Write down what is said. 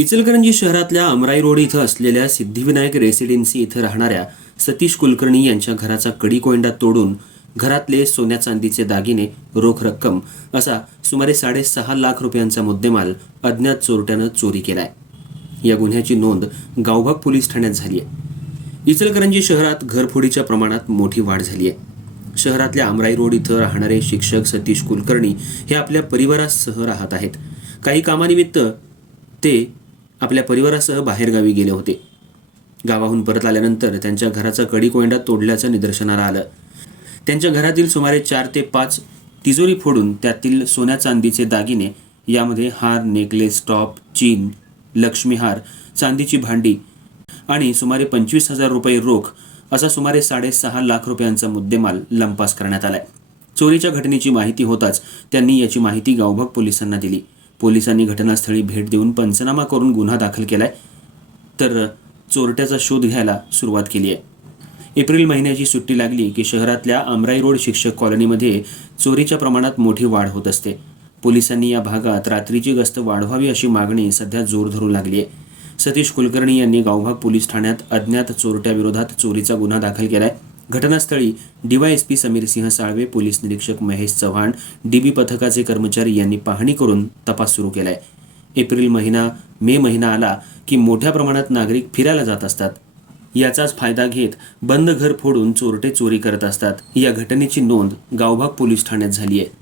इचलकरंजी शहरातल्या अमराई रोड इथं असलेल्या सिद्धिविनायक रेसिडेन्सी इथं राहणाऱ्या सतीश कुलकर्णी यांच्या घराचा कडी कोयंडा तोडून घरातले सोन्या चांदीचे दागिने रोख रक्कम असा सुमारे साडेसहा लाख रुपयांचा मुद्देमाल अज्ञात चोरट्यानं चोरी केलाय. या गुन्ह्याची नोंद गावभाग पोलीस ठाण्यात झाली आहे. इचलकरंजी शहरात घरफोडीच्या प्रमाणात मोठी वाढ झाली आहे. शहरातल्या आमराई रोड इथं राहणारे शिक्षक सतीश कुलकर्णी हे आपल्या परिवारासह राहत आहेत. काही कामानिमित्त ते आपल्या परिवारासह बाहेरगावी गेले होते. गावाहून परत आल्यानंतर त्यांच्या घराचा कडी कोयंडा तोडल्याचं निदर्शनाला आलं. त्यांच्या घरातील सुमारे चार ते पाच तिजोरी फोडून त्यातील सोन्या चांदीचे दागिने यामध्ये हार नेकलेस टॉप चीन लक्ष्मीहार चांदीची भांडी आणि सुमारे पंचवीस हजार रुपये रोख असा सुमारे साडेसहा लाख रुपयांचा मुद्देमाल लंपास करण्यात आलाय. चोरीच्या घटनेची माहिती होताच त्यांनी याची माहिती गावभाग पोलिसांना दिली. पोलिसांनी घटनास्थळी भेट देऊन पंचनामा करून गुन्हा दाखल केलाय. तर चोरट्याचा शोध घ्यायला सुरुवात केली आहे. एप्रिल महिन्याची सुट्टी लागली की शहरातल्या आमराई रोड शिक्षक कॉलनीमध्ये चोरीच्या प्रमाणात मोठी वाढ होत असते. पोलिसांनी या भागात रात्रीची गस्त वाढवावी अशी मागणी सध्या जोर धरू लागली आहे. सतीश कुलकर्णी यांनी गावभाग पोलीस ठाण्यात अज्ञात चोरट्याविरोधात चोरीचा गुन्हा दाखल केला आहे घटनास्थळी डीवायएसपी समीर सिंह साळवे पोलीस निरीक्षक महेश चव्हाण डीबी पथकाचे कर्मचारी यांनी पाहणी करून तपास सुरू केलाय. एप्रिल महिना मे महिना आला की मोठ्या प्रमाणात नागरिक फिरायला जात असतात. याचाच फायदा घेत बंद घर फोडून चोरटे चोरी करत असतात. या घटनेची नोंद गावभाग पोलीस ठाण्यात झाली आहे